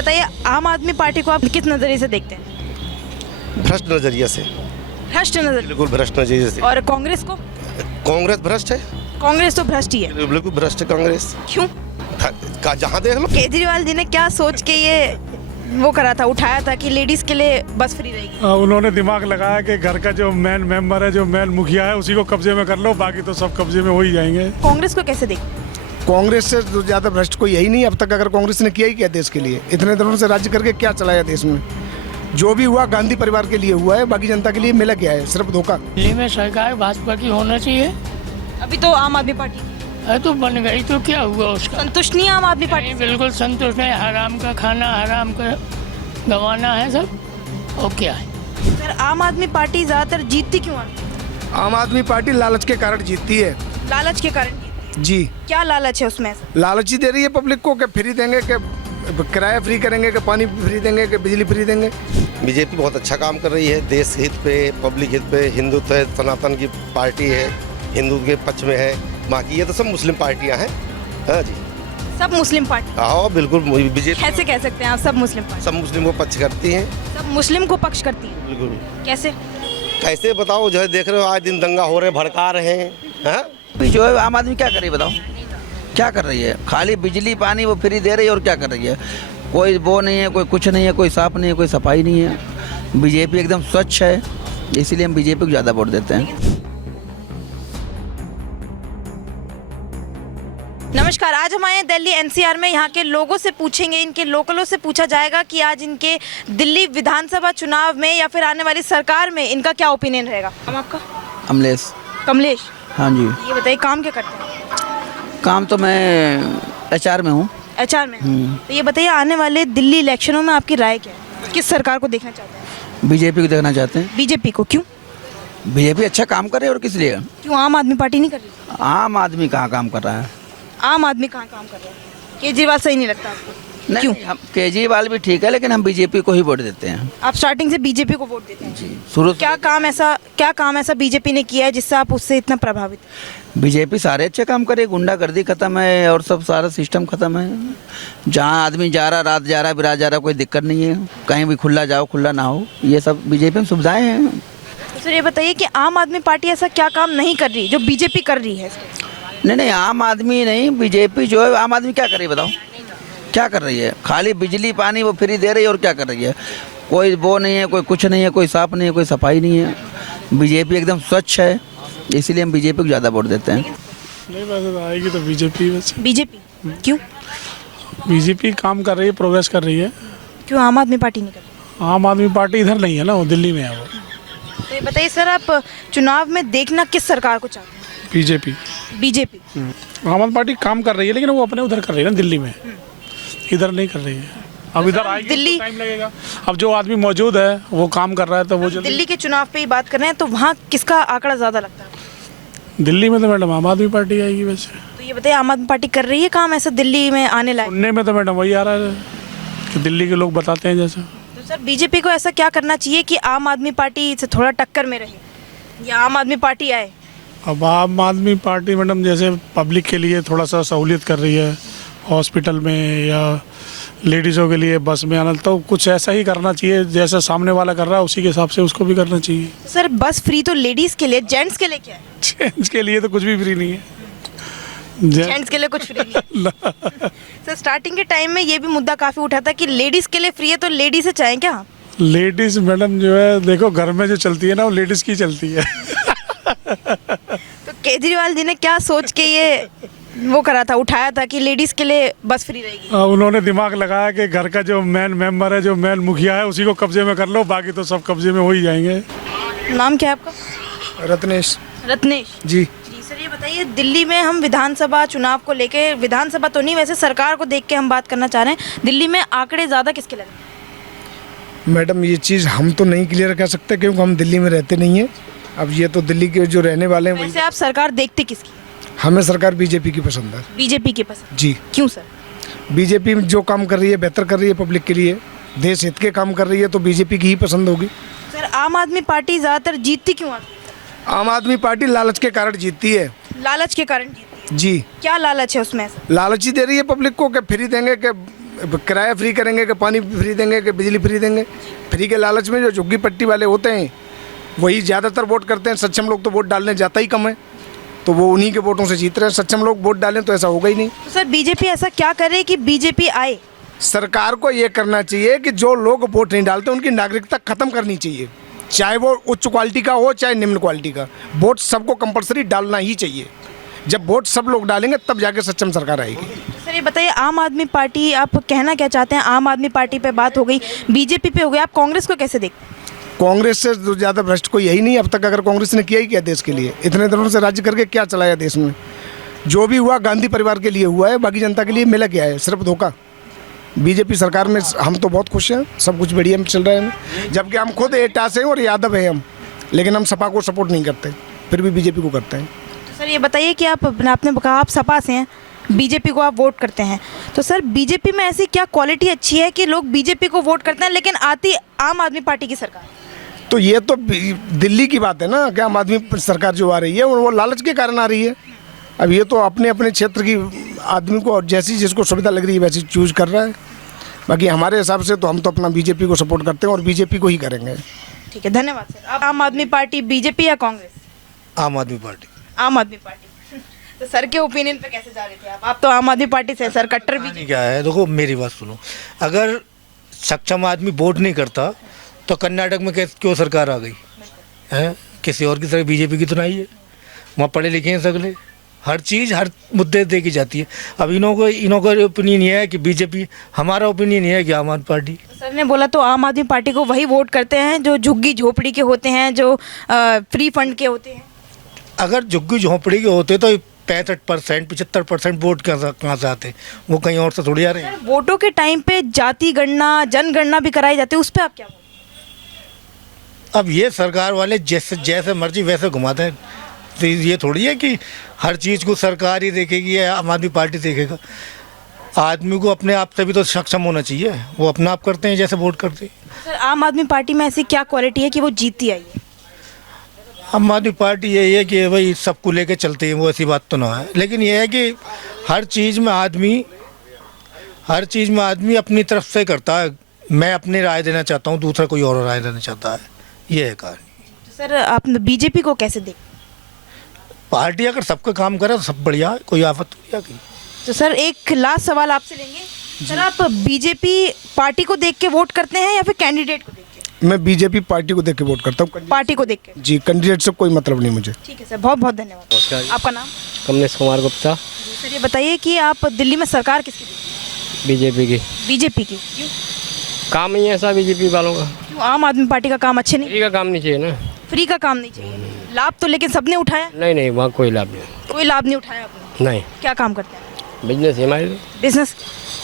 बताइए, आम आदमी पार्टी को आप किस नज़रिए से देखते हैं? भ्रष्ट नजरिए से, भ्रष्ट नजर। बिल्कुल भ्रष्ट नजरिए से। और कांग्रेस को? कांग्रेस भ्रष्ट है, कांग्रेस तो भ्रष्ट ही है। बिल्कुल भ्रष्ट है कांग्रेस। क्यों? जहाँ देख लो। केजरीवाल जी ने क्या सोच के ये वो करा था, उठाया था कि लेडीज के लिए बस फ्री रहेगी? उन्होंने दिमाग लगाया कि घर का जो मेन मेंबर है, जो मेन मुखिया है, उसी को कब्जे में कर लो, बाकी तो सब कब्जे में हो ही जाएंगे। कांग्रेस को कैसे देखते? कांग्रेस से तो ज़्यादा भ्रष्ट कोई यही नहीं अब तक। अगर कांग्रेस ने किया ही क्या देश के लिए, इतने दिनों से राज्य करके क्या चलाया देश में? जो भी हुआ गांधी परिवार के लिए हुआ है, बाकी जनता के लिए मिला क्या है? सिर्फ धोखा। दिल्ली में सरकार भाजपा की होना चाहिए। अभी तो आम आदमी पार्टी अरे तो बन गई तो क्या हुआ उसका? संतुष्ट नहीं है आम आदमी पार्टी नहीं, से? बिल्कुल संतुष्ट नहीं। हराम का खाना, हराम का गंवाना है सब, और क्या है? सर, आम आदमी पार्टी ज्यादातर जीतती क्यों है? आम आदमी पार्टी लालच के कारण जीतती है। लालच के कारण जीतती जी, है। क्या लालच है उसमें? लालच ही दे रही है पब्लिक को कि फ्री देंगे, कि किराया फ्री करेंगे, कि पानी फ्री देंगे, कि बिजली फ्री देंगे। बीजेपी बहुत अच्छा काम कर रही है, देश हित पे, पब्लिक हित पे। हिंदुत्व है, सनातन की पार्टी है, हिंदू के पक्ष में है। बाकी ये तो सब मुस्लिम पार्टियां हैं। हाँ जी, सब मुस्लिम पार्टी? हाँ बिल्कुल। बीजेपी कैसे कह सकते हैं आप सब मुस्लिम पार्टी? सब मुस्लिम को पक्ष करती हैं। सब मुस्लिम को पक्ष करती है? बिल्कुल। कैसे? कैसे बताओ, जो है देख रहे हो आज दिन दंगा हो रहे, भड़का रहे हैं। हाँ? अभी जो है आम आदमी क्या कर रही है बताओ? क्या कर रही है? खाली बिजली पानी वो फ्री दे रही है और क्या कर रही है? कोई वो नहीं है, कोई कुछ नहीं है, कोई साफ नहीं है, कोई सफाई नहीं है। बीजेपी एकदम स्वच्छ है, इसीलिए हम बीजेपी को ज़्यादा वोट देते हैं। नमस्कार, आज हम आए हैं दिल्ली एनसीआर में। यहाँ के लोगों से पूछेंगे, इनके लोकलों से पूछा जाएगा कि आज इनके दिल्ली विधानसभा चुनाव में या फिर आने वाली सरकार में इनका क्या ओपिनियन रहेगा। हम आपका? अमलेश। कमलेश। हाँ जी। ये बताइए, काम क्या करते हैं? काम तो मैं HR में हूँ। HR में? तो ये बताइए, आने वाले दिल्ली इलेक्शनों में आपकी राय क्या है? किस सरकार को देखना चाहते हैं? बीजेपी को देखना चाहते हैं। बीजेपी को? क्यों? बीजेपी अच्छा काम कर रही है और किस लिए? क्यों आम आदमी पार्टी नहीं कर रही? आम आदमी कहाँ काम कर रहा है? आम आदमी कहाँ काम कर रहा है? केजरीवाल सही नहीं लगता आपको? क्यों? नहीं, हम केजरीवाल भी ठीक है, लेकिन हम बीजेपी को ही वोट देते हैं। आप स्टार्टिंग से बीजेपी को वोट देते हैं? जी, शुरू। क्या काम ऐसा बीजेपी ने किया है जिससे आप उससे इतना प्रभावित? बीजेपी सारे अच्छे काम करे, गुंडागर्दी खत्म है और सब सारा सिस्टम खत्म है। जहाँ आदमी जा रहा, रात जा रहा, बिरात जा रहा, कोई दिक्कत नहीं है। कहीं भी खुला जाओ, खुला ना हो, ये सब बीजेपी में सुविधाएं हैं। तो सर ये बताइए कि आम आदमी पार्टी ऐसा क्या काम नहीं कर रही जो बीजेपी कर रही है? नहीं, आम आदमी नहीं, बीजेपी जो है, आम आदमी क्या कर रही है बताओ? क्या कर रही है? खाली बिजली पानी वो फ्री दे रही है और क्या कर रही है? कोई वो नहीं है, कोई कुछ नहीं है, कोई साफ नहीं है, कोई सफाई नहीं है। बीजेपी एकदम स्वच्छ है, इसीलिए हम बीजेपी को ज़्यादा वोट देते हैं। नहीं, वैसे तो आएगी तो बीजेपी। वैसे बीजेपी क्यों? बीजेपी काम कर रही है, प्रोग्रेस कर रही है। क्यों आम आदमी पार्टी नहीं कर रही? आम आदमी पार्टी इधर नहीं है ना, वो दिल्ली में है वो। तो ये बताइए सर, आप चुनाव में देखना किस सरकार को चाहते हैं? बीजेपी। बीजेपी? आम आदमी पार्टी काम कर रही है, लेकिन वो अपने उधर कर रही है ना, दिल्ली में। इधर नहीं कर रही है। अब इधर आएगी दिल्ली तो टाइम लगेगा। अब जो आदमी मौजूद है वो काम कर रहा है, तो वो जल्दी। दिल्ली के चुनाव पे ही बात कर रहे हैं, तो वहाँ किसका आंकड़ा ज़्यादा लगता है? दिल्ली में तो मैडम आम आदमी पार्टी आएगी वैसे। तो ये बताइए, आम आदमी पार्टी कर रही है काम ऐसा दिल्ली में आने लायक? सुनने में तो मैडम वही आ रहा है कि दिल्ली के लोग बताते हैं जैसा। तो सर बीजेपी को ऐसा क्या करना चाहिए कि आम आदमी पार्टी से थोड़ा टक्कर में रहे या आम आदमी पार्टी आए? अब आम आदमी पार्टी मैडम जैसे पब्लिक के लिए थोड़ा सा सहूलियत कर रही है, हॉस्पिटल में या लेडीज़ों के लिए बस में आना, तो कुछ ऐसा ही करना चाहिए जैसा सामने वाला कर रहा है, उसी के हिसाब से उसको भी करना चाहिए। तो सर बस फ्री तो लेडीज़ के लिए, जेंट्स के लिए क्या है? जेंट्स के लिए तो कुछ भी फ्री नहीं है। जेंट्स के लिए कुछ फ्री नहीं है? सर स्टार्टिंग के टाइम में ये भी मुद्दा काफ़ी उठा था कि लेडीज़ के लिए फ्री है, तो लेडीज़ से चाहें क्या? लेडीज़ मैडम जो है, देखो घर में जो चलती है ना, वो लेडीज़ की चलती है। तो केजरीवाल जी ने क्या सोच के ये वो करा था, उठाया था कि लेडीज के लिए बस फ्री रहेगी? उन्होंने दिमाग लगाया कि घर का जो मेन मेंबर है, जो मेन मुखिया है, उसी को कब्जे में कर लो, बाकी तो सब कब्जे में हो ही जाएंगे। नाम क्या है आपका? रत्नेश। रत्नेश जी। जी सर, ये बताइए, दिल्ली में हम विधानसभा चुनाव को लेके, विधानसभा तो नहीं वैसे सरकार को देख के हम बात करना चाह रहे हैं, दिल्ली में आंकड़े ज़्यादा किसके लगे? मैडम ये चीज़ हम तो नहीं क्लियर कर सकते क्योंकि हम दिल्ली में रहते नहीं हैं। अब ये तो दिल्ली के जो रहने वाले हैं वैसे आप सरकार देखते किसकी? हमें सरकार बीजेपी की पसंद है। बीजेपी की पसंद? जी। क्यों सर? बीजेपी जो काम कर रही है बेहतर कर रही है, पब्लिक के लिए देश हित के काम कर रही है, तो बीजेपी की ही पसंद होगी। सर आम आदमी पार्टी ज़्यादातर जीतती क्यों है? आम आदमी पार्टी लालच के कारण जीतती है। लालच के कारण जीतती है? जी। क्या लालच है उसमें? लालच ही दे रही है पब्लिक को कि फ्री देंगे, कि किराया फ्री करेंगे कि पानी फ्री देंगे कि बिजली फ्री देंगे। फ्री के लालच में जो झुग्गी पट्टी वाले होते हैं वही ज़्यादातर वोट करते हैं। सक्षम लोग तो वोट डालने जाता ही कम है, तो वो उन्हीं के वोटों से जीत रहे हैं। सक्षम लोग वोट डालें तो ऐसा होगा ही नहीं। तो सर बीजेपी ऐसा क्या कर रही है कि बीजेपी आए? सरकार को ये करना चाहिए कि जो लोग वोट नहीं डालते उनकी नागरिकता खत्म करनी चाहिए, चाहे वो उच्च क्वालिटी का हो चाहे निम्न क्वालिटी का। वोट सबको कंपलसरी डालना ही चाहिए। जब वोट सब लोग डालेंगे तब जाके सक्षम सरकार आएगी। सर ये बताइए, आम आदमी पार्टी, आप कहना क्या चाहते हैं? आम आदमी पार्टी पे बात हो गई, बीजेपी पे हो गई, आप कांग्रेस को कैसे देखते हैं? कांग्रेस से तो ज़्यादा भ्रष्ट कोई यही नहीं अब तक। अगर कांग्रेस ने किया ही क्या देश के लिए? इतने दिनों से राज्य करके क्या चलाया देश में? जो भी हुआ गांधी परिवार के लिए हुआ है, बाकी जनता के लिए मिला क्या है? सिर्फ धोखा। बीजेपी सरकार में हम तो बहुत खुश हैं, सब कुछ बढ़िया में चल रहा है। जबकि हम खुद एटा से हैं और यादव हैं हम, लेकिन हम सपा को सपोर्ट नहीं करते, फिर भी बीजेपी को करते हैं। तो सर ये बताइए कि आपने कहा आप सपा से हैं, बीजेपी को आप वोट करते हैं, तो सर बीजेपी में ऐसी क्या क्वालिटी अच्छी है कि लोग बीजेपी को वोट करते हैं लेकिन आती आम आदमी पार्टी की सरकार? तो ये तो दिल्ली की बात है ना कि आम आदमी सरकार जो आ रही है वो लालच के कारण आ रही है। अब ये तो अपने अपने क्षेत्र की आदमी को जैसी जिसको सुविधा लग रही है वैसी चूज कर रहा है। बाकी हमारे हिसाब से तो हम तो अपना बीजेपी को सपोर्ट करते हैं और बीजेपी को ही करेंगे। ठीक है, धन्यवाद सर। आप आम आदमी पार्टी, बीजेपी या कांग्रेस? आम आदमी पार्टी। आम आदमी पार्टी। तो सर के ओपिनियन पे कैसे जा रहे थे आप? आप तो आम आदमी पार्टी से सर, कट्टर नहीं, क्या है, देखो मेरी बात सुनो। अगर सक्षम आदमी वोट नहीं करता तो कर्नाटक में क्यों सरकार आ गई है? किसी और की तरह बीजेपी की तो नहीं है। वहाँ पढ़े लिखे हैं सगले, हर चीज़ हर मुद्दे देखी जाती है। अब इन्हों का ओपिनियन ये है कि बीजेपी, हमारा ओपिनियन ये है कि आम आदमी पार्टी। सर ने बोला तो आम आदमी पार्टी को वही वोट करते हैं जो झुग्गी झोपड़ी के होते हैं, जो फ्री फंड के होते हैं। अगर झुग्गी झोंपड़ी के होते तो 65% 75% वोट कहाँ से आते? वो कहीं और से थोड़ी आ रहे हैं। सर वोटों के टाइम पे जाति गणना, जनगणना भी कराई जाती है, उस पर आप क्या बोलते हैं? अब ये सरकार वाले जैसे मर्जी वैसे घुमाते हैं। तो ये थोड़ी है कि हर चीज़ को सरकार ही देखेगी या आम आदमी पार्टी देखेगा। आदमी को अपने आप से भी तो सक्षम होना चाहिए। वो अपना आप करते हैं जैसे वोट करते हैं। सर आम आदमी पार्टी में ऐसी क्या क्वालिटी है कि वो जीतती आई है? आम आदमी पार्टी यही है कि भाई सबको लेके चलते हैं, वो ऐसी बात तो ना है। लेकिन ये है कि हर चीज़ में आदमी अपनी तरफ से करता है। मैं अपनी राय देना चाहता हूँ, दूसरा कोई और राय देना चाहता है, ये है कहानी। तो सर आप बीजेपी को कैसे देखते हैं? पार्टी अगर सबका काम करे तो सब बढ़िया है, कोई आफत नहीं आती। तो सर एक लास्ट सवाल आपसे लेंगे। सर आप बीजेपी पार्टी को देख के वोट करते हैं या फिर कैंडिडेट को देख के? मैं बीजेपी पार्टी को देख के वोट करता हूँ। पार्टी को देख के? जी, कैंडिडेट से कोई मतलब नहीं मुझे। ठीक है सर, बहुत बहुत धन्यवाद। आपका नाम? कमलेश कुमार गुप्ता। सर ये बताइए कि आप दिल्ली में सरकार किसकी देखते बीजेपी की। हैं? बीजेपी की क्यों? काम ही ऐसा बीजेपी वालों का। क्यों आम आदमी पार्टी का काम अच्छे नहीं? फ्री का काम नहीं चाहिए ना। फ्री का काम नहीं चाहिए, लाभ तो लेकिन सबने उठाया? नहीं, वहाँ कोई लाभ नहीं। कोई लाभ नहीं उठाया आपने? नहीं। क्या काम करते हैं? बिजनेस है हमारे। बिजनेस?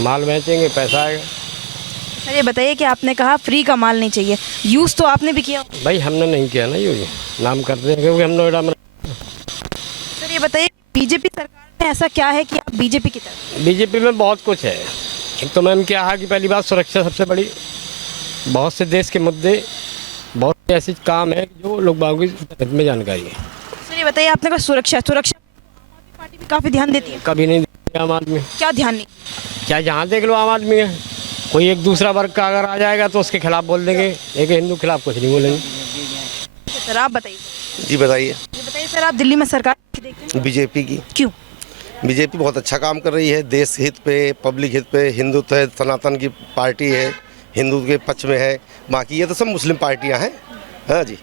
माल बेचेंगे, पैसा आएगा। सर ये बताइए कि आपने कहा फ्री का माल नहीं चाहिए, यूज़ तो आपने भी किया? भाई हमने नहीं किया ना, ये नाम करते हैं क्योंकि हम नोएडा में। सर ये बताइए बीजेपी सरकार में ऐसा क्या है कि आप बीजेपी की तरफ? बीजेपी में बहुत कुछ है। एक तो मैम क्या है कि पहली बात सुरक्षा सबसे बड़ी, बहुत से देश के मुद्दे, बहुत से ऐसे काम है जो लोग बागों की में जानकारी है। सर ये बताइए, आपने कहा सुरक्षा आम आदमी पार्टी भी काफ़ी ध्यान देती है। कभी नहीं दिया आम आदमी। क्या ध्यान नहीं? क्या जहाँ देख लो आम आदमी है, कोई एक दूसरा वर्ग का अगर आ जाएगा तो उसके खिलाफ बोल देंगे, एक हिंदू खिलाफ कुछ नहीं बोलेंगे। सर आप बताइए। जी बताइए। ये बताइए सर, आप दिल्ली में सरकार किसकी देखते हैं? बीजेपी की। क्यों? बीजेपी बहुत अच्छा काम कर रही है, देश हित पे, पब्लिक हित पे। हिंदुत्व है, सनातन की पार्टी है, हिंदू के पक्ष में है। बाकी ये तो सब मुस्लिम पार्टियां हैं। हाँ जी,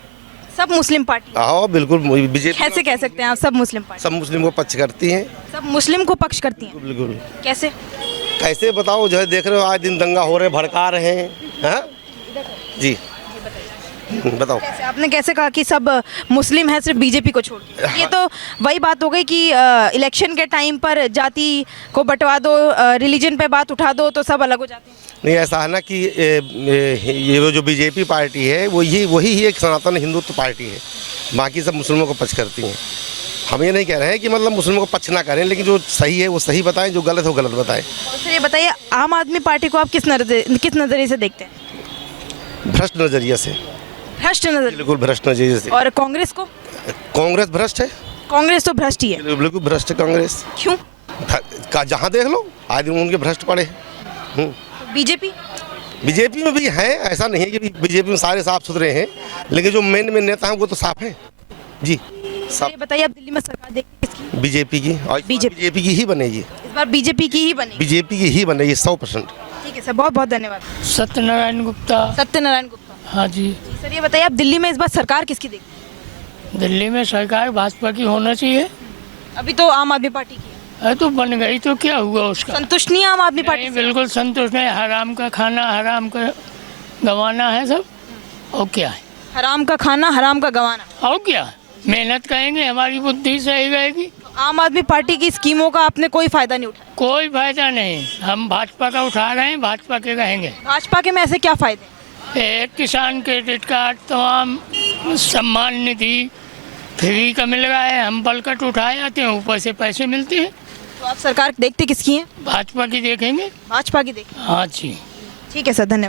सब मुस्लिम पार्टी? हाँ बिल्कुल। बीजेपी कैसे कह सकते हैं आप सब मुस्लिम पार्टी? सब मुस्लिम को पक्ष करती हैं। सब मुस्लिम को पक्ष करती हैं? बिल्कुल। कैसे? कैसे बताओ, जो है देख रहे हो आज दिन दंगा हो रहे, भड़का रहे हैं। हाँ जी, बताओ। कैसे आपने कैसे कहा कि सब मुस्लिम है सिर्फ बीजेपी को छोड़ के? ये तो वही बात हो गई कि इलेक्शन के टाइम पर जाति को बंटवा दो, रिलीजन पे बात उठा दो तो सब अलग हो जाते हैं। नहीं, ऐसा है ना कि ये जो बीजेपी पार्टी है वही ही एक सनातन हिंदुत्व पार्टी है। बाकी सब मुस्लिमों को पक्ष करती हैं। हम ये नहीं कह रहे हैं कि मतलब मुस्लिमों को पक्ष ना करें, लेकिन जो सही है वो सही बताएं, जो गलत है वो गलत बताएं। और फिर ये बताइए, आम आदमी पार्टी को आप किस नज़रिए से देखते हैं? भ्रष्ट नज़रिए से। भ्रष्ट नजर? बिल्कुल भ्रष्ट नज़रिए से। और कांग्रेस को? कांग्रेस भ्रष्ट है। कांग्रेस तो भ्रष्ट ही है। बिल्कुल भ्रष्ट है कांग्रेस। क्यों? जहाँ देख लो आदमी उनके भ्रष्ट पड़े हैं। बीजेपी बीजेपी में भी है, ऐसा नहीं है कि बीजेपी में सारे साफ सुथरे हैं, लेकिन जो मेन नेता हैं वो तो साफ हैं जी। तो ये बताइए, अब दिल्ली में सरकार देखती किसकी? बीजेपी की, और बीजेपी की ही बनेगी, इस बार बीजेपी की ही बनेगी। बीजेपी की ही बनेगी 100%। ठीक है सर, बहुत बहुत धन्यवाद। सत्यनारायण गुप्ता। सत्यनारायण गुप्ता। हाँ जी। जी सर, ये बताइए, अब दिल्ली में इस बार सरकार किसकी देगी? दिल्ली में सरकार भाजपा की होना चाहिए। अभी तो आम आदमी पार्टी की है। अरे तो बन गई तो क्या हुआ उसका? संतुष्ट नहीं है आम आदमी पार्टी नहीं, से? बिल्कुल संतुष्ट नहीं। हराम का खाना हराम का गंवाना है सब, और क्या है? हराम का खाना हराम का गंवाना। और क्या, मेहनत करेंगे हमारी बुद्धि सही रहेगी। आम आदमी पार्टी की स्कीमों का आपने कोई फायदा नहीं उठाया? कोई फायदा नहीं, हम भाजपा का उठा रहे हैं, भाजपा के रहेंगे। भाजपा के में ऐसे क्या फायदे? एक किसान क्रेडिट कार्ड, तमाम सम्मान निधि फ्री का मिल रहा है, हम बलकट उठाए आते हैं, ऊपर से पैसे मिलते हैं। तो आप सरकार देखते किसकी है? भाजपा की देखेंगे। भाजपा की देखें। हाँ जी। ठीक है सर, धन्यवाद।